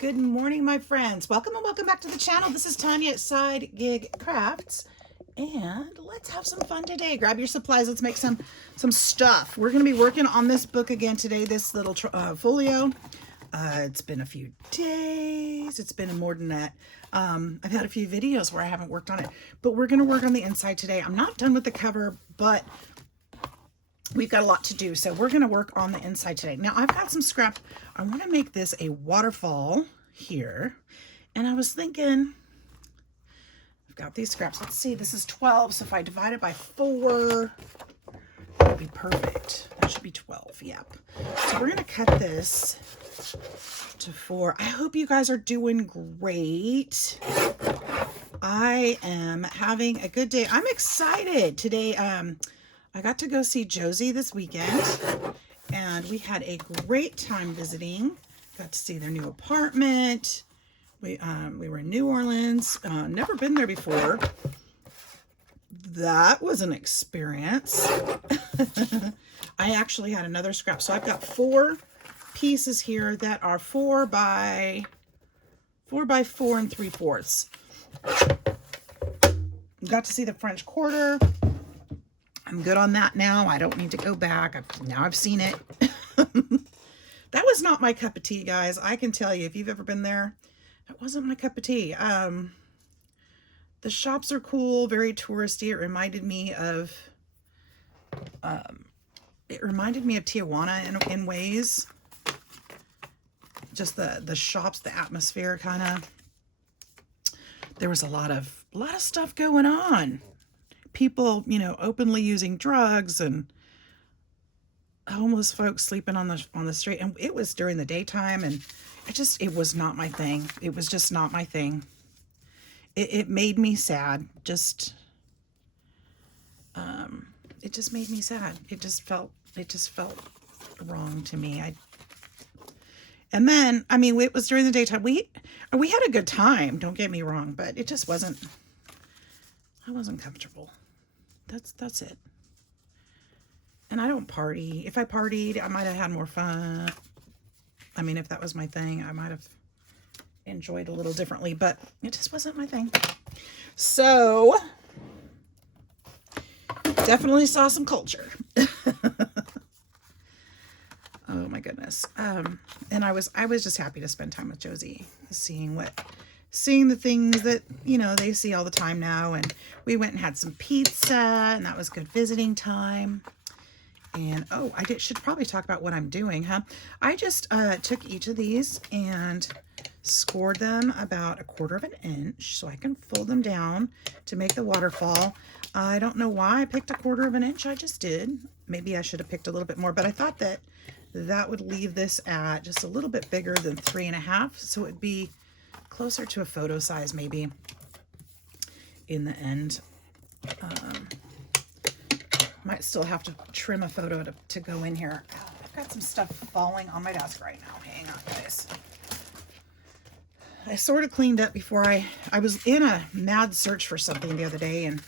Good morning, my friends. Welcome and welcome back to the channel. This is Tanya at Sidegigcrafts, and let's have some fun today. Grab your supplies. Let's make some stuff. We're going to be working on this book again today, this little folio. It's been a few days. It's been more than that. I've had a few videos where I haven't worked on it, but we're going to work on the inside today. I'm not done with the cover, but we've got a lot to do, so we're going to work on the inside today. Now, I've got some scrap. I want to make this a waterfall here, and I was thinking, I've got these scraps. Let's see, this is 12, so if I divide it by 4, that would be perfect. That should be 12, yep. So we're going to cut this to 4. I hope you guys are doing great. I am having a good day. I'm excited today. I got to go see Josie this weekend, and we had a great time visiting. Got to see their new apartment. We were in New Orleans. Never been there before. That was an experience. I actually had another scrap. So I've got 4 pieces here that are 4 by 4 3/4. Got to see the French Quarter. I'm good on that now. I don't need to go back. Now I've seen it. That was not my cup of tea, guys. I can tell you, if you've ever been there, that wasn't my cup of tea. The shops are cool, very touristy. It reminded me of Tijuana in ways. Just the shops, the atmosphere, kind of. There was a lot of stuff going on. People, openly using drugs, and homeless folks sleeping on the street. And it was during the daytime, and it was not my thing. It was just not my thing. It made me sad. It just made me sad. It just felt wrong to me. And then, it was during the daytime. We had a good time, don't get me wrong, but it just wasn't, I wasn't comfortable. That's it. And I don't party. If I partied, I might have had more fun. If that was my thing, I might have enjoyed a little differently, but it just wasn't my thing. So, definitely saw some culture. Oh my goodness. And I was just happy to spend time with Josie, seeing the things that, they see all the time now. And we went and had some pizza, and that was good visiting time. And, oh, should probably talk about what I'm doing, huh? I just took each of these and scored them about 1/4 of an inch so I can fold them down to make the waterfall. I don't know why I picked 1/4 of an inch. I just did. Maybe I should have picked a little bit more, but I thought that would leave this at just a little bit bigger than 3.5, so it'd be closer to a photo size maybe in the end. Might still have to trim a photo to go in here. I've got some stuff falling on my desk right now. Hang on, guys. I sort of cleaned up before I was in a mad search for something the other day and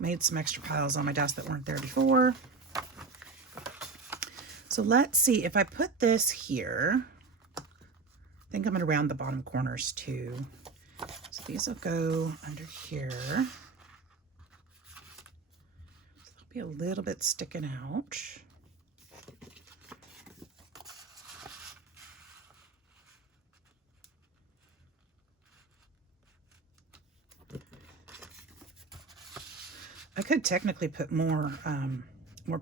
made some extra piles on my desk that weren't there before. So let's see, if I put this here, I think I'm going to round the bottom corners too. So these will go under here. So they'll be a little bit sticking out. I could technically put more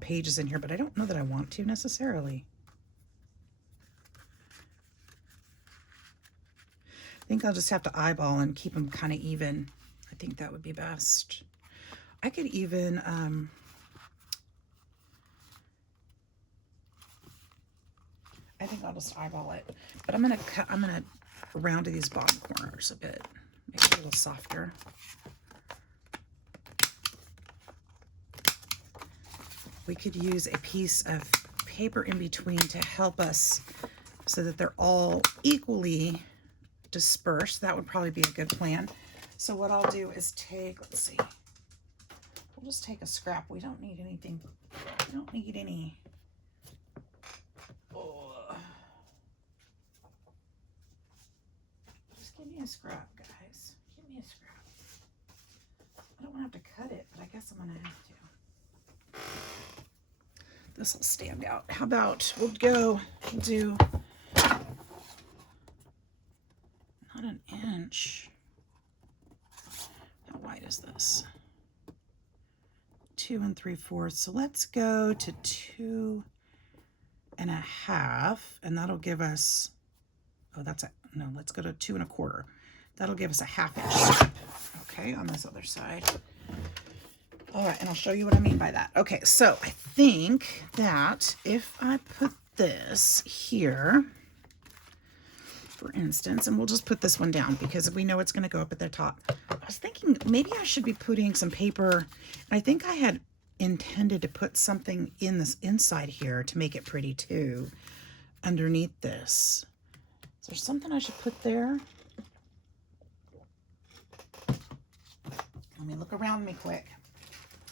pages in here, but I don't know that I want to necessarily. I think I'll just have to eyeball and keep them kind of even. I think that would be best. I could even, I think I'll just eyeball it, but I'm gonna round these bottom corners a bit, make it a little softer. We could use a piece of paper in between to help us so that they're all equally dispersed. That would probably be a good plan. So what I'll do is let's see, we'll just take a scrap. We don't need anything. We don't need any. Give me a scrap, guys. Give me a scrap. I don't want to have to cut it, but I guess I'm going to have to. This will stand out. How about we'll do not an inch. How wide is this? 2 3/4. So let's go to 2 1/2, and that'll give us, oh, no, let's go to 2 1/4. That'll give us a 1/2 inch strip. Okay, on this other side. All right, and I'll show you what I mean by that. Okay, so I think that if I put this here, for instance, and we'll just put this one down because we know it's going to go up at the top. I was thinking maybe I should be putting some paper. I think I had intended to put something in this inside here to make it pretty too, underneath this. Is there something I should put there? Let me look around me quick.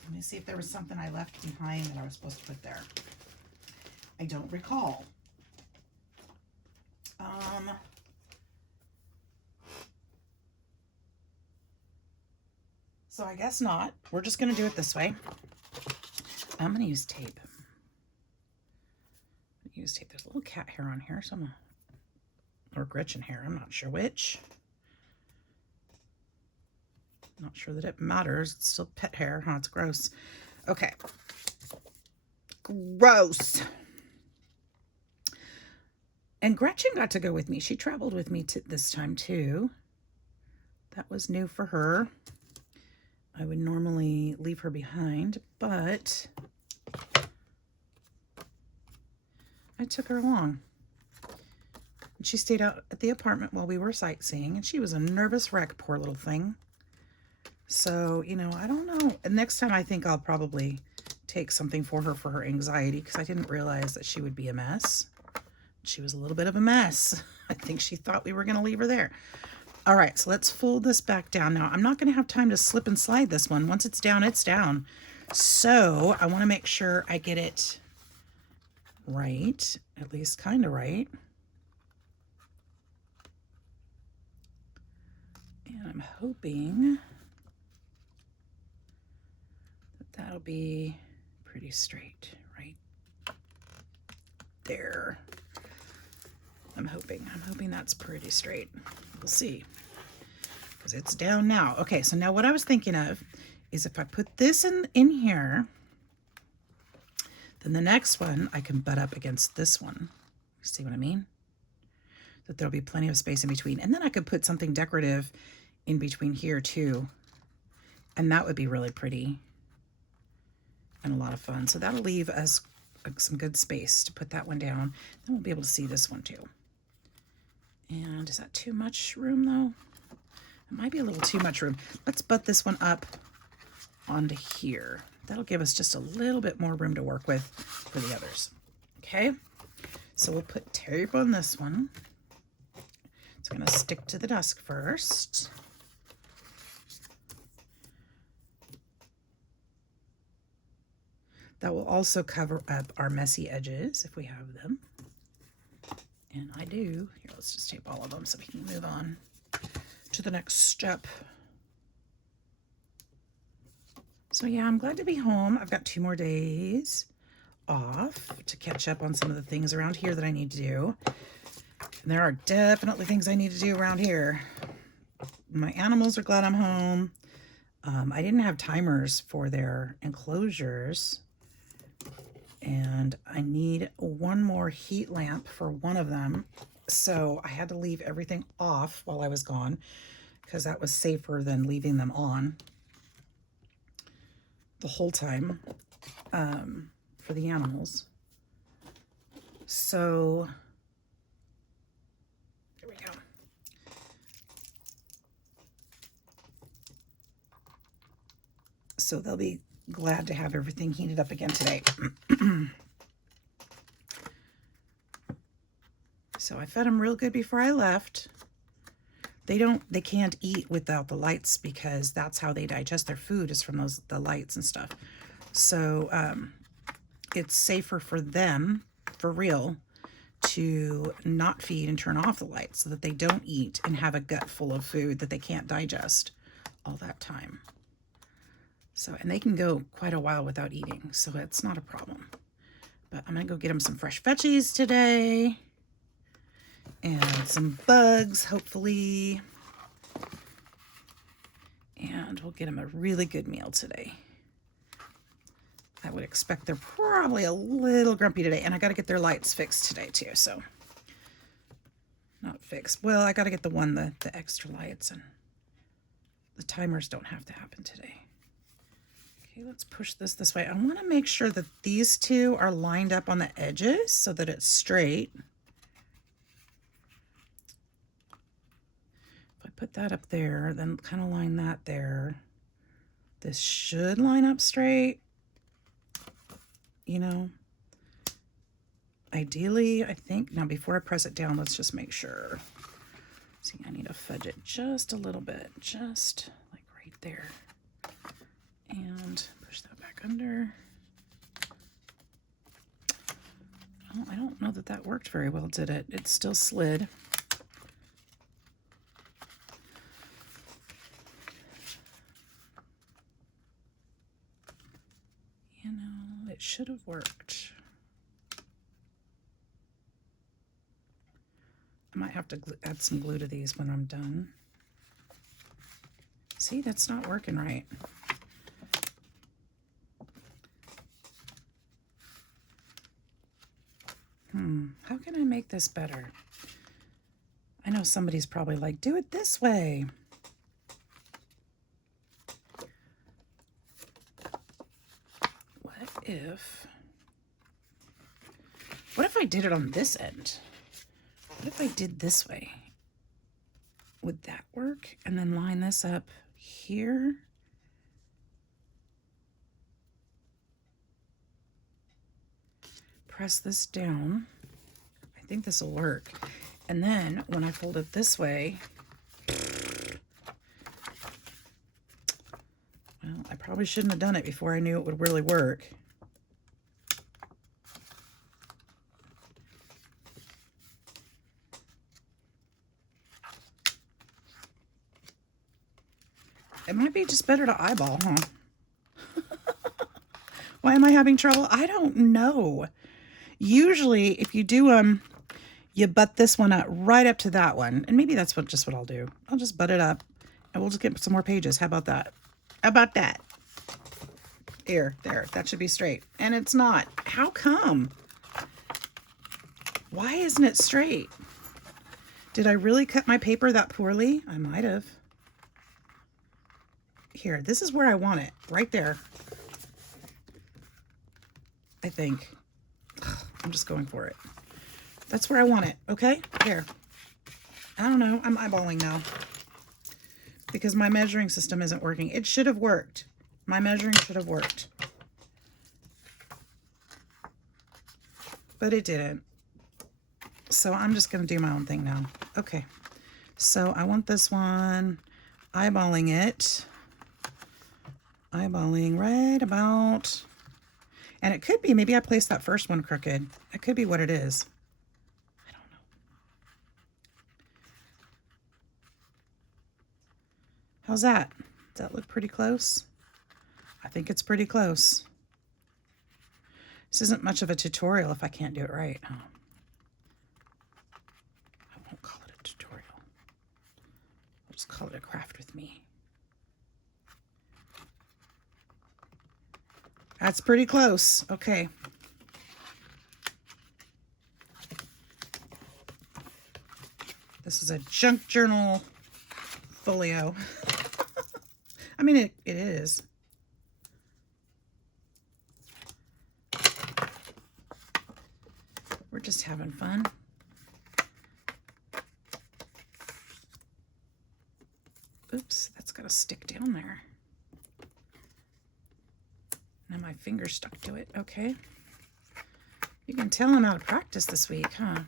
Let me see if there was something I left behind that I was supposed to put there. I don't recall. So I guess not. We're just going to do it this way. I'm going to use tape. Use tape. There's a little cat hair on here, or Gretchen hair. I'm not sure which. Not sure that it matters. It's still pet hair. Huh? It's gross. Okay. Gross. And Gretchen got to go with me. She traveled with me this time too. That was new for her. I would normally leave her behind, but I took her along. And she stayed out at the apartment while we were sightseeing, and she was a nervous wreck, poor little thing. So, you know, I don't know. And next time I think I'll probably take something for her anxiety, because I didn't realize that she would be a mess. She was a little bit of a mess. I think she thought we were going to leave her there. All right, so let's fold this back down. Now, I'm not going to have time to slip and slide this one. Once it's down, it's down. So I want to make sure I get it right, at least kind of right. And I'm hoping that that'll be pretty straight right there. I'm hoping that's pretty straight. We'll see, because it's down now. Okay, so now what I was thinking of is if I put this in here, then the next one I can butt up against this one. See what I mean? That there'll be plenty of space in between. And then I could put something decorative in between here too. And that would be really pretty and a lot of fun. So that'll leave us some good space to put that one down. Then we'll be able to see this one too. And is that too much room though? It might be a little too much room. Let's butt this one up onto here. That'll give us just a little bit more room to work with for the others. Okay, so we'll put tape on this one. It's going to stick to the desk first. That will also cover up our messy edges if we have them. And I do. Here, let's just tape all of them so we can move on to the next step. So yeah, I'm glad to be home. I've got 2 more days off to catch up on some of the things around here that I need to do. And there are definitely things I need to do around here. My animals are glad I'm home. I didn't have timers for their enclosures. And I need one more heat lamp for one of them. So I had to leave everything off while I was gone, because that was safer than leaving them on the whole time for the animals. So there we go. So they'll be glad to have everything heated up again today. So I fed them real good before I left. They can't eat without the lights, because that's how they digest their food, is from the lights and stuff. So it's safer for them, for real, to not feed and turn off the lights so that they don't eat and have a gut full of food that they can't digest all that time. So, and they can go quite a while without eating, so it's not a problem. But I'm gonna go get them some fresh veggies today and some bugs, hopefully. And we'll get them a really good meal today. I would expect they're probably a little grumpy today, and I got to get their lights fixed today too. So, not fixed. Well, I got to get the extra lights, and the timers don't have to happen today. Okay, let's push this way. I want to make sure that these two are lined up on the edges so that it's straight. If I put that up there, then kind of line that there. This should line up straight. You know, ideally, I think, now before I press it down, let's just make sure. See, I need to fudge it just a little bit, just like right there. And push that back under. Oh, I don't know that that worked very well, did it? It still slid. You know, it should have worked. I might have to add some glue to these when I'm done. See, that's not working right. How can I make this better? I know somebody's probably like, do it this way. What if I did it on this end? What if I did this way? Would that work? And then line this up here. Press this down. I think this will work. And then when I fold it this way, well, I probably shouldn't have done it before I knew it would really work. It might be just better to eyeball, huh? Why am I having trouble? I don't know. Usually, if you do you butt this one up right up to that one, and maybe that's just what I'll do. I'll just butt it up, and we'll just get some more pages. How about that? How about that? There, that should be straight, and it's not. How come? Why isn't it straight? Did I really cut my paper that poorly? I might have. Here, this is where I want it, right there. I think. I'm just going for it. That's where I want it, okay? There. I don't know. I'm eyeballing now. Because my measuring system isn't working. It should have worked. My measuring should have worked. But it didn't. So I'm just going to do my own thing now. Okay. So I want this one. Eyeballing it. Eyeballing right about... And it could be, maybe I placed that first one crooked. That could be what it is. I don't know. How's that? Does that look pretty close? I think it's pretty close. This isn't much of a tutorial if I can't do it right. Oh. I won't call it a tutorial. I'll just call it a craft with me. That's pretty close. Okay. This is a junk journal folio. I mean, it is. We're just having fun. Oops, that's got to stick down there. Now my finger stuck to it. Okay. You can tell I'm out of practice this week, huh?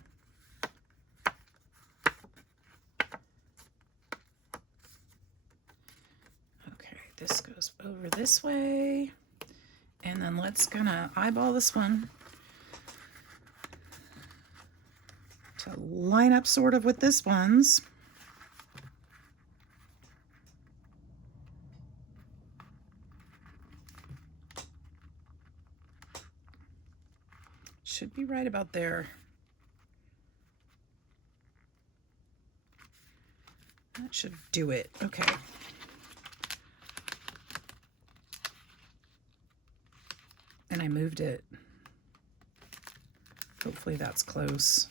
Okay, this goes over this way. And then let's gonna eyeball this one. line up sort of with this one's. Should be right about there. That should do it. Okay. And I moved it. Hopefully that's close.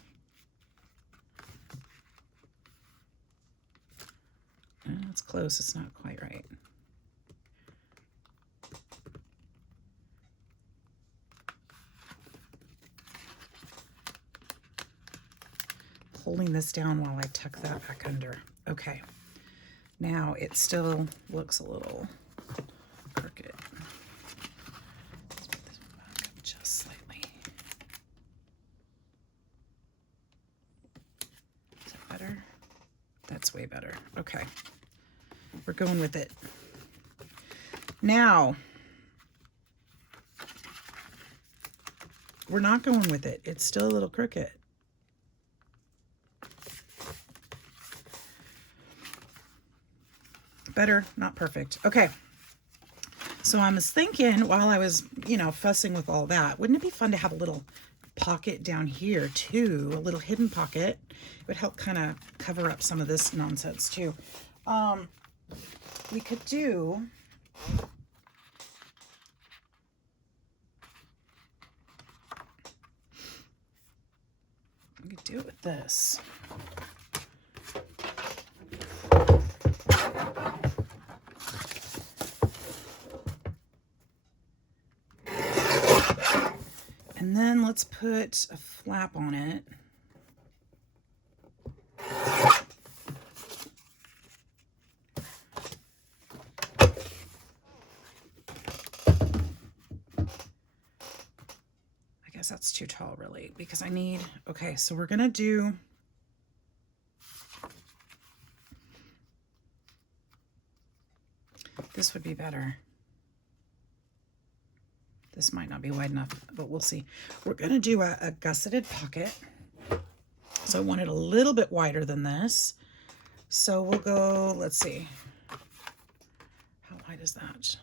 It's close. It's not quite right. Holding this down while I tuck that back under. Okay. Now it still looks a little crooked. Let's put this one back up just slightly. Is that better? That's way better. Okay. We're going with it. Now, we're not going with it. It's still a little crooked. Better, not perfect. Okay. So I was thinking while I was, you know, fussing with all that, wouldn't it be fun to have a little pocket down here too? A little hidden pocket. It would help kind of cover up some of this nonsense too. We could do... We could do it with this. And then let's put a flap on it. I guess that's too tall really, because I need, okay, so we're gonna do, this would be better. This might not be wide enough, but we'll see. We're gonna do a gusseted pocket. So I want it a little bit wider than this. So we'll go, let's see. How wide is that?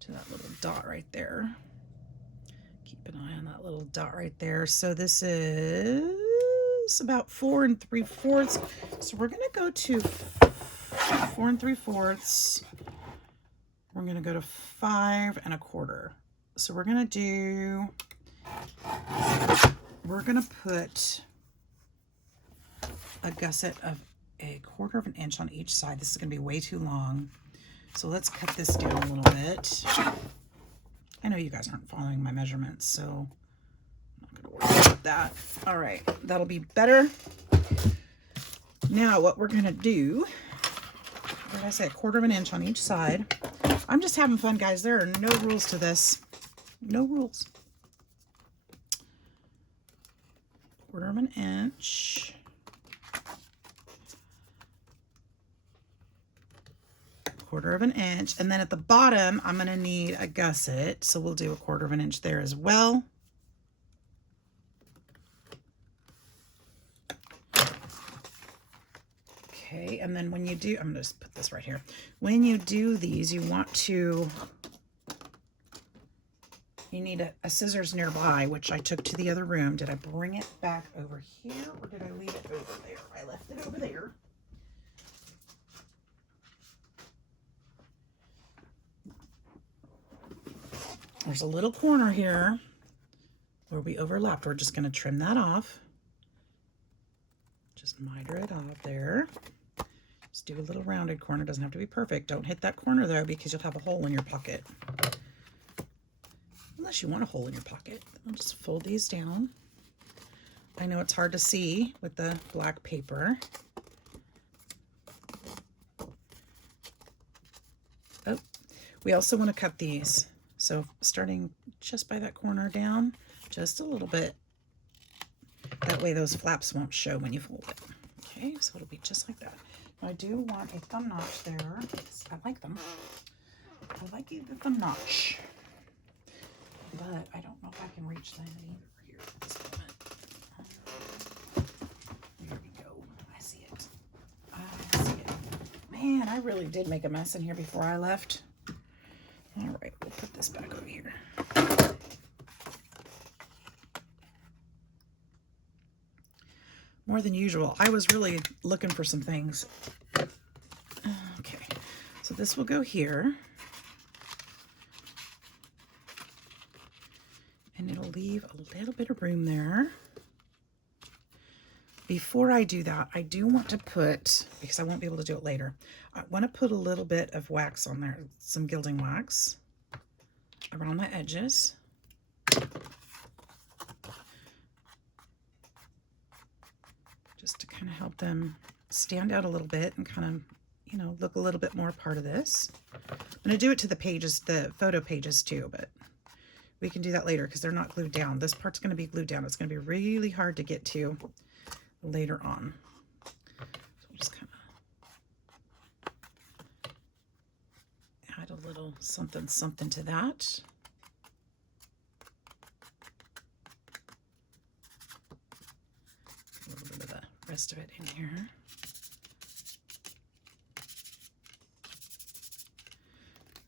To that little dot right there. Keep an eye on that little dot right there. So this is about 4 3/4. So we're gonna go to 4 3/4. We're going to go to 5 1/4. So we're going to put a gusset of 1/4 of an inch on each side. This is going to be way too long. So let's cut this down a little bit. I know you guys aren't following my measurements, so I'm not going to worry about that. All right, that'll be better. Now what we're going to do, what did I say, 1/4 of an inch on each side. I'm just having fun, guys. There are no rules to this. No rules. 1/4 of an inch. 1/4 of an inch. And then at the bottom, I'm going to need a gusset. So we'll do 1/4 of an inch there as well. Okay, and then when you do, I'm going to just put this right here. When you do these, you want to, you need a scissors nearby, which I took to the other room. Did I bring it back over here or did I leave it over there? I left it over there. There's a little corner here where we overlapped. We're just going to trim that off. Just miter it off there. Just do a little rounded corner. Doesn't have to be perfect. Don't hit that corner though, because you'll have a hole in your pocket. Unless you want a hole in your pocket. I'll just fold these down. I know it's hard to see with the black paper. Oh, we also want to cut these. So starting just by that corner down, just a little bit. That way those flaps won't show when you fold it. Okay, so it'll be just like that. I do want a thumb notch there. I like them. I like the thumb notch. But I don't know if I can reach that either here at this moment. Man, I really did make a mess in here before I left. All right, we'll put this back over here. More than usual. I was really looking for some things. Okay, so this will go here. And it'll leave a little bit of room there. Before I do that, I do want to put, because I won't be able to do it later, I want to put a little bit of wax on there, some gilding wax around the edges. Just to kind of help them stand out a little bit and kind of, you know, look a little bit more part of this. I'm going to do it to the pages, the photo pages too, but we can do that later because they're not glued down. This part's going to be glued down. It's going to be really hard to get to later on. So we'll just kind of add a little something to that. A little bit of the rest of it in here.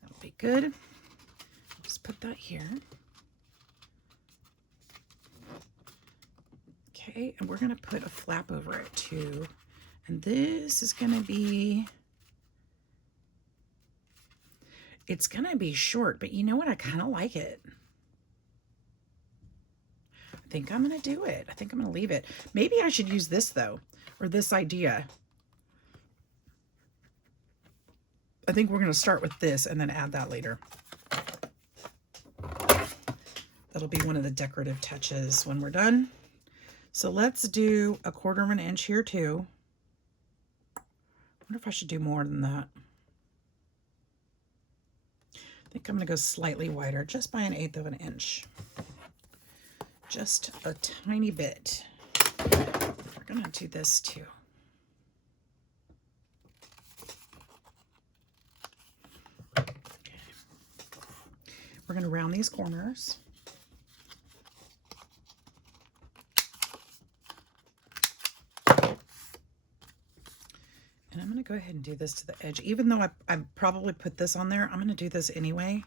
That'll be good. Just put that here. Okay, and we're going to put a flap over it too. And this is going to be, it's going to be short, but you know what? I kind of like it. I think I'm going to do it. I think I'm going to leave it. Maybe I should use this though, or this idea. I think we're going to start with this and then add that later. That'll be one of the decorative touches when we're done. So let's do 1/4 of an inch here too. I wonder if I should do more than that. I think I'm going to go slightly wider, just by 1/8 of an inch. Just a tiny bit. We're going to do this too. Okay. We're going to round these corners. And I'm going to go ahead and do this to the edge. Even though I probably put this on there, I'm going to do this anyway.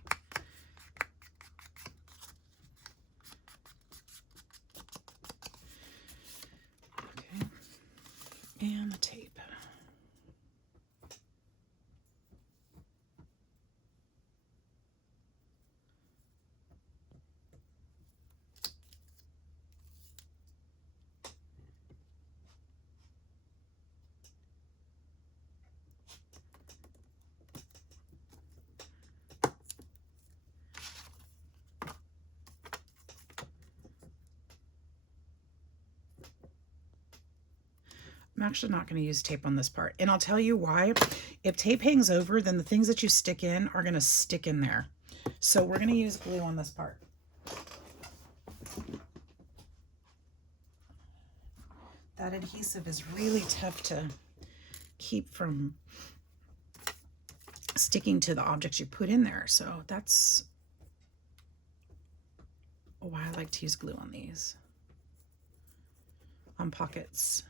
Okay. And the tape. I'm actually not going to use tape on this part. And I'll tell you why. If tape hangs over, then the things that you stick in are going to stick in there. So we're going to use glue on this part. That adhesive is really tough to keep from sticking to the objects you put in there. So that's why I like to use glue on these. On pockets.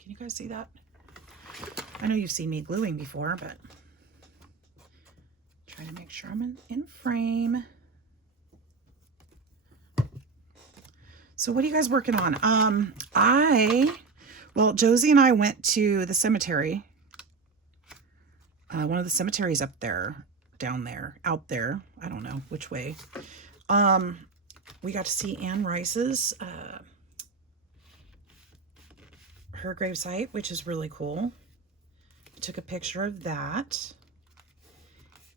Can you guys see that? I know you've seen me gluing before, but trying to make sure I'm in frame. So what are you guys working on? Well, Josie and I went to the cemetery. One of the cemeteries up there, down there, out there. I don't know which way. We got to see Anne Rice's her gravesite, which is really cool. I took a picture of that.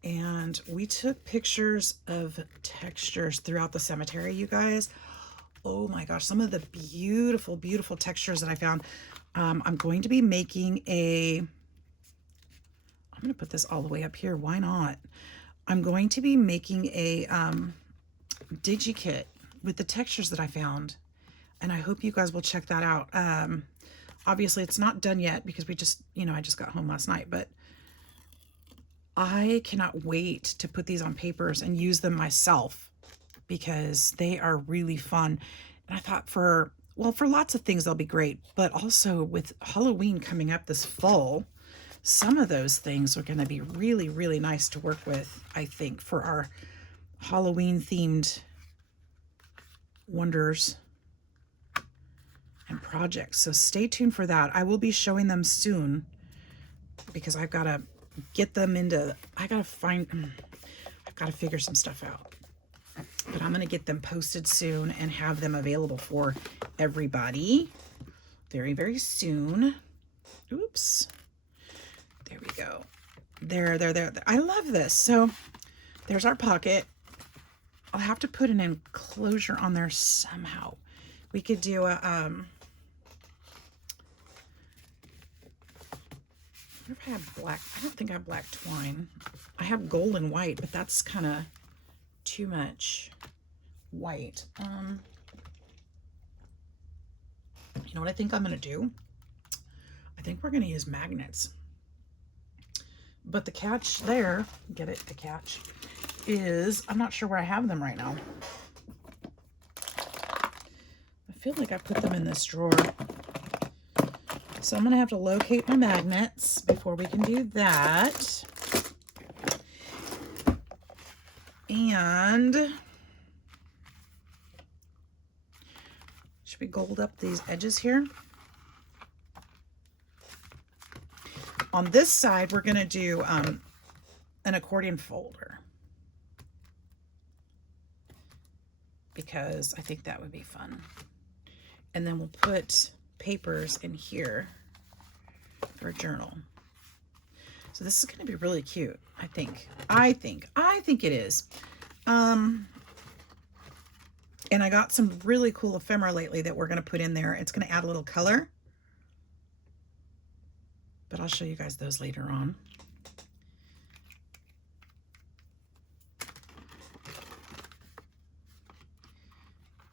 And we took pictures of textures throughout the cemetery, you guys. Oh my gosh, some of the beautiful, beautiful textures that I found. I'm going to be making I'm going to put this all the way up here. Why not? I'm going to be making a digi-kit with the textures that I found. And I hope you guys will check that out. Obviously, it's not done yet because we just, I just got home last night. But I cannot wait to put these on papers and use them myself because they are really fun. And I thought for lots of things they'll be great, but also with Halloween coming up this fall, some of those things are going to be really, really nice to work with, I think, for our Halloween themed wonders and projects. So stay tuned for that. I will be showing them soon because I've got to get them into, I've got to figure some stuff out. But I'm going to get them posted soon and have them available for everybody very, very soon. Oops. There we go. There. I love this. So there's our pocket. I'll have to put an enclosure on there somehow. We could do a, what if I have black? I don't think I have black twine. I have gold and white, but that's kind of too much white. You know what I think I'm going to do? I think we're going to use magnets. But the catch there, get it, the catch, is I'm not sure where I have them right now. I feel like I put them in this drawer. So I'm going to have to locate my magnets before we can do that. And should we gold up these edges here? On this side, we're going to do an accordion folder because I think that would be fun. And then we'll put papers in here for a journal. So this is going to be really cute, I think. I think it is. And I got some really cool ephemera lately that we're going to put in there. It's going to add a little color. But I'll show you guys those later on.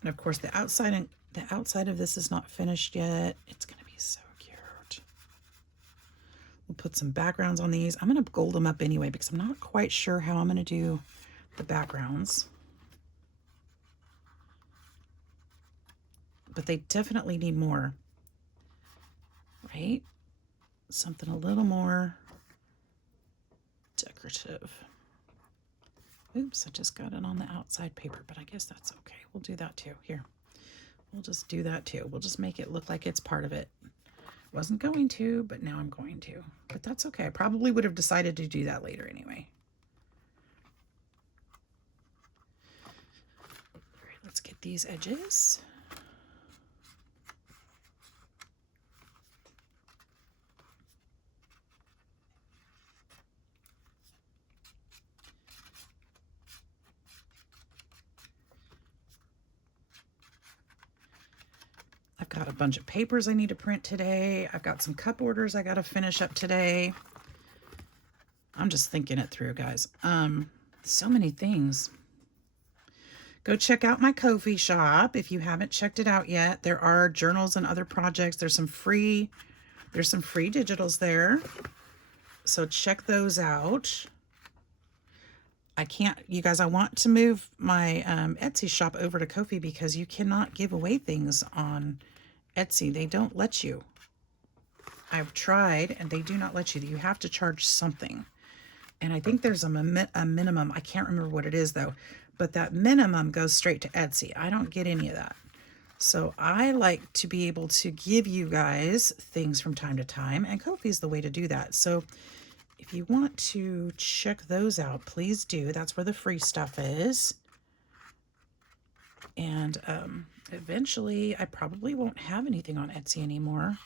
And of course, the outside of this is not finished yet. It's going to be so cute. We'll put some backgrounds on these. I'm going to gold them up anyway because I'm not quite sure how I'm going to do the backgrounds. But they definitely need more, right? Something a little more decorative. Oops, I just got it on the outside paper, but I guess that's okay. We'll do that too. Here, we'll just do that too. We'll just make it look like it's part of it. Wasn't going to, but now I'm going to. But that's okay. I probably would have decided to do that later anyway. All right, let's get these edges. I've got a bunch of papers I need to print today. I've got some cup orders I got to finish up today. I'm just thinking it through, guys. So many things. Go check out my Ko-fi shop if you haven't checked it out yet. There are journals and other projects. There's some free digitals there. So check those out. You guys, I want to move my Etsy shop over to Ko-fi because you cannot give away things on Etsy. They don't let you. I've tried and they do not let you. You have to charge something. And I think there's a minimum. I can't remember what it is though, but that minimum goes straight to Etsy. I don't get any of that. So I like to be able to give you guys things from time to time, and Ko-fi is the way to do that. So if you want to check those out, please do. That's where the free stuff is. And eventually, I probably won't have anything on Etsy anymore.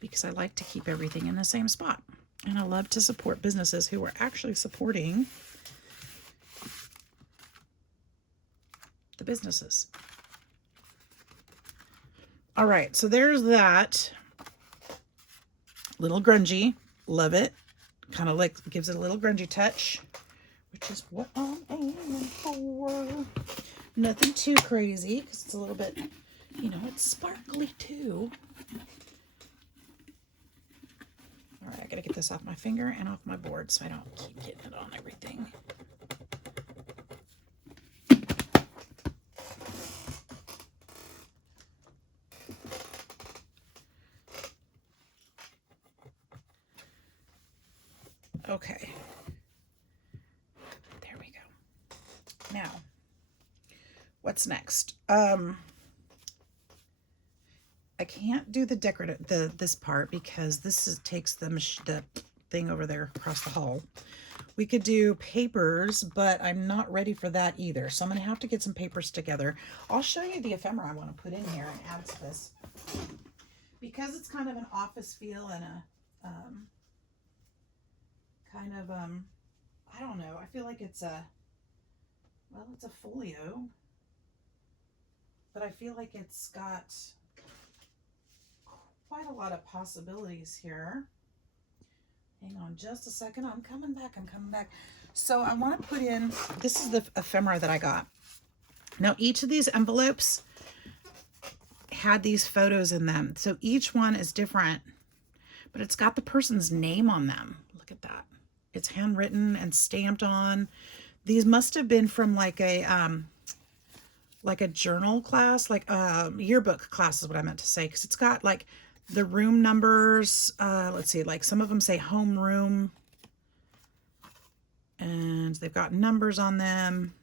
Because I like to keep everything in the same spot. And I love to support businesses who are actually supporting the businesses. All right, so there's that. Little grungy. Love it. Kind of like gives it a little grungy touch, which is what I'm aiming for. Nothing too crazy because it's a little bit, you know, it's sparkly too. All right, I gotta get this off my finger and off my board so I don't keep getting it on everything. Okay. There we go. Now, what's next? I can't do the decorative, this part, because takes the thing over there across the hall. We could do papers, but I'm not ready for that either. So I'm going to have to get some papers together. I'll show you the ephemera I want to put in here and add to this. Because it's kind of an office feel and a I don't know. I feel like it's it's a folio. But I feel like it's got quite a lot of possibilities here. Hang on just a second. I'm coming back. So I want to put in, this is the ephemera that I got. Now each of these envelopes had these photos in them. So each one is different, but it's got the person's name on them. Look at that. It's handwritten and stamped on. These must have been from like a journal class, like a yearbook class is what I meant to say. Because it's got like the room numbers. Let's see, like some of them say home room. And they've got numbers on them.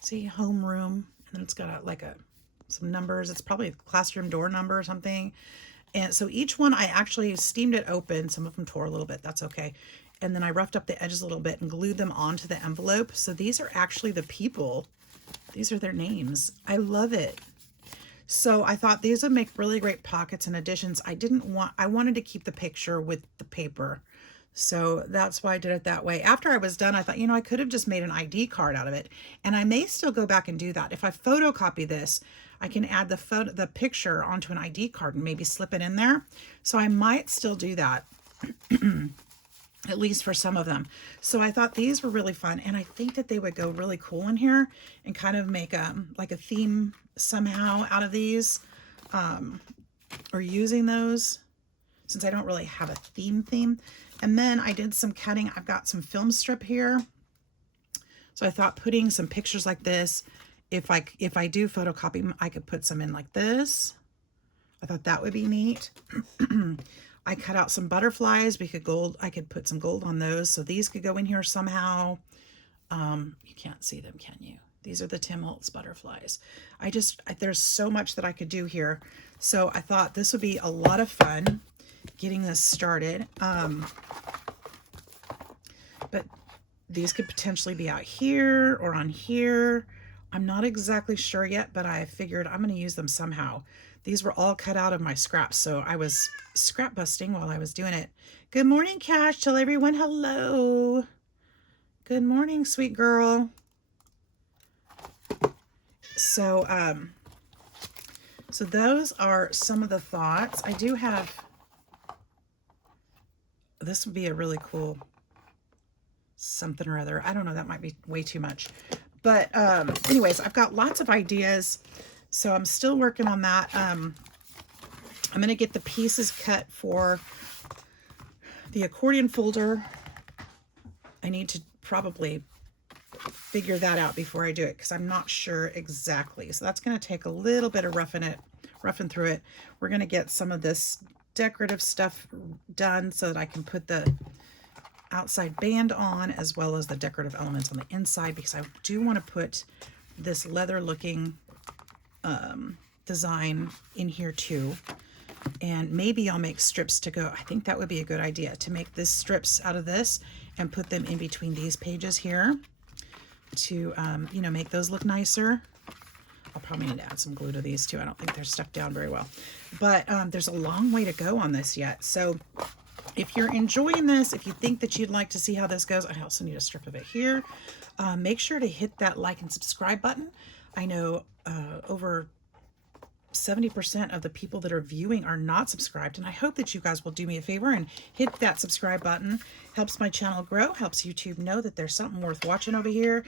See, home room. And then it's got some numbers. It's probably a classroom door number or something. And so each one I actually steamed it open. Some of them tore a little bit. That's okay. And then I roughed up the edges a little bit and glued them onto the envelope. So these are actually the people. These are their names. I love it. So I thought these would make really great pockets and additions. I wanted to keep the picture with the paper. So that's why I did it that way. After I was done, I thought, I could have just made an ID card out of it. And I may still go back and do that. If I photocopy this, I can add the picture onto an ID card and maybe slip it in there. So I might still do that. At least for some of them. So I thought these were really fun, and I think that they would go really cool in here and kind of make like a theme somehow out of these, or using those, since I don't really have a theme. And then I did some cutting. I've got some film strip here. So I thought putting some pictures like this, if I do photocopy them, I could put some in like this. I thought that would be neat. I cut out some butterflies. I could put some gold on those. So these could go in here somehow. You can't see them, can you? These are the Tim Holtz butterflies. There's so much that I could do here. So I thought this would be a lot of fun getting this started. But these could potentially be out here or on here. I'm not exactly sure yet, but I figured I'm going to use them somehow. These were all cut out of my scraps, so I was scrap busting while I was doing it. Good morning, Cash. Tell everyone hello. Good morning, sweet girl. So, so those are some of the thoughts. I do have, this would be a really cool something or other. I don't know, that might be way too much. But anyways, I've got lots of ideas. So I'm still working on that. I'm going to get the pieces cut for the accordion folder. I need to probably figure that out before I do it, because I'm not sure exactly. So that's going to take a little bit of roughing through it. We're going to get some of this decorative stuff done so that I can put the outside band on, as well as the decorative elements on the inside, because I do want to put this leather looking design in here too. And maybe I'll make strips to go. I think that would be a good idea, to make this strips out of this and put them in between these pages here to make those look nicer. I'll probably need to add some glue to these too. I don't think they're stuck down very well, but there's a long way to go on this yet. So if you're enjoying this, if you think that you'd like to see how this goes, I also need a strip of it here. Make sure to hit that like and subscribe button. I know over 70% of the people that are viewing are not subscribed, and I hope that you guys will do me a favor and hit that subscribe button. Helps my channel grow, helps YouTube know that there's something worth watching over here.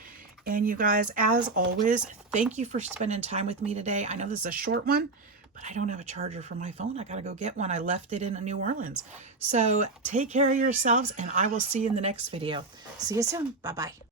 And you guys, as always, thank you for spending time with me today. I know this is a short one, but I don't have a charger for my phone. I gotta go get one. I left it in New Orleans. So take care of yourselves, and I will see you in the next video. See you soon. Bye-bye.